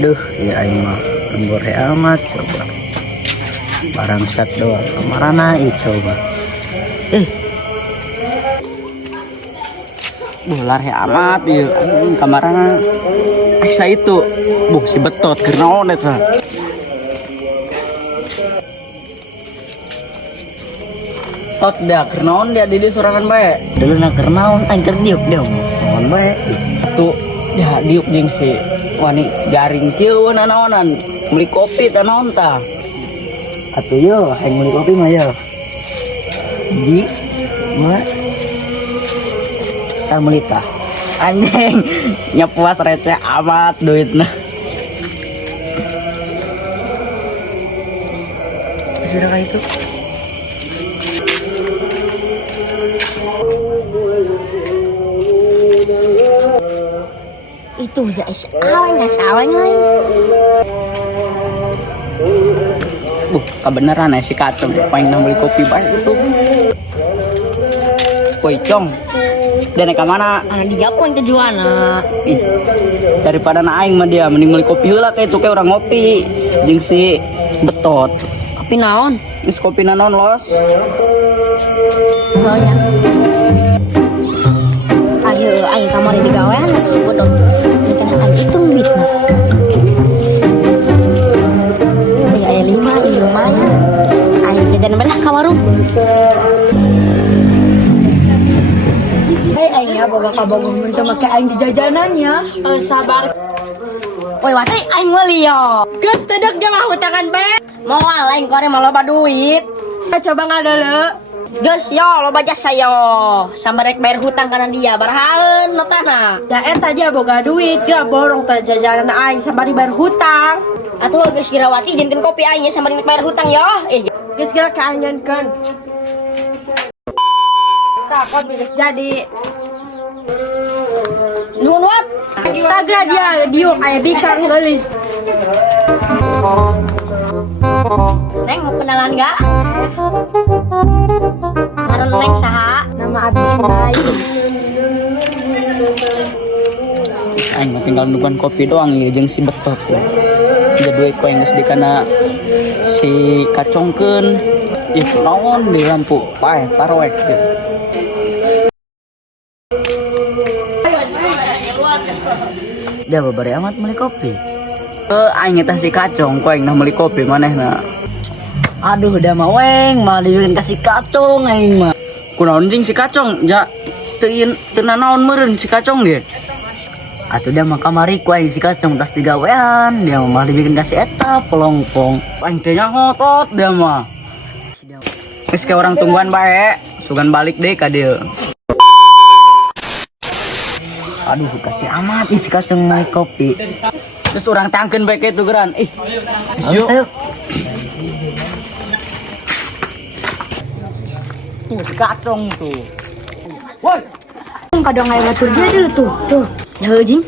Duh, ya aing mah lembur amat coba. Barang sat doang, kamarana coba. Bular amat ya anjing kamarana. Asa itu. Si betot keur naon eta. Tot dah keur naon dia di sorangan bae. Dulu nak keur naon aing keur diuk dia naon bae. Tuh ya diuk jeung si wani jaring kieu naonan. Beli kopi teh naon tah. Atuh yo aing meuli kopi mah yo. Di mah tah meuli tah. Anjing nya puas receh amat duitna. Sudah kayak itu. Itu ya awan nggak sawang lain. Kebenaran si Kacung paling beli kopi baik itu. Woi Cong, dia naik ke mana? Dia pun tujuan. Ih, daripada naing mah dia mending beli kopi heula kayak itu kayak orang ngopi. Jeung si betot. Kopi naon? Geus kopi naon los? Oh ya. Ayo kamar di gawean si bodong. Kenapa hitung duitnya? Ayo 5 lumayan. Ayo jajan banyak ka warung. Aingnya boga kabogong mun make aing di jajanannya. Sabar. Woi wati aing meuli yo. Geus tedek dia mah hutakan bae. Mau aing kore mah loba duit. Coba ngadele. Geus yo loba jasa yo. Sambarek bayar hutang kana dia barahaeun notana. Da eta dia boga duit, dia borong teh jajanan aing sabari bayar hutang. Atuh geus girawati jinkeun kopi aing ya sambarek bayar hutang yo. Geus kira ka anjeunkeun. Tah kon bisa jadi. Nuhun wat. Taga dia diuk aya bikang geulis. Neng mau kenalan gak? Ngaran Neng saha? Nama abdi Mai. Aing mah tinggal nukan kopi doang ya jeung si betot ya. Jadi duit ko yang geus dikana si Kacongkeun. Ih naon di lampu pae tarwek gitu. Dia babari amat meuli kopi. Aing eta si Kacong ko aing meuli kopi manehna. Aduh, udah mah weng, malah dibikin kasih Kacong aing mah. Kunaon jeung si Kacong? Ja teu naon meureun si Kacong ge. Atuh dia mah kamari ku aing si Kacong tas digawean, dia mah dibikin kasih eta pelongpong. Aing teh nyahotot dia mah. Geus ke orang tungguan bae, sugan balik deui ka dieu. Aduh, kati amat nih si Kacong mau kopi. Terus orang tangkeun bae kitu geran. Ih. Ayo. Tuh si Kacong tuh. Woi. Kadang aya batur dia dulu tuh. Tuh. Heuh jing.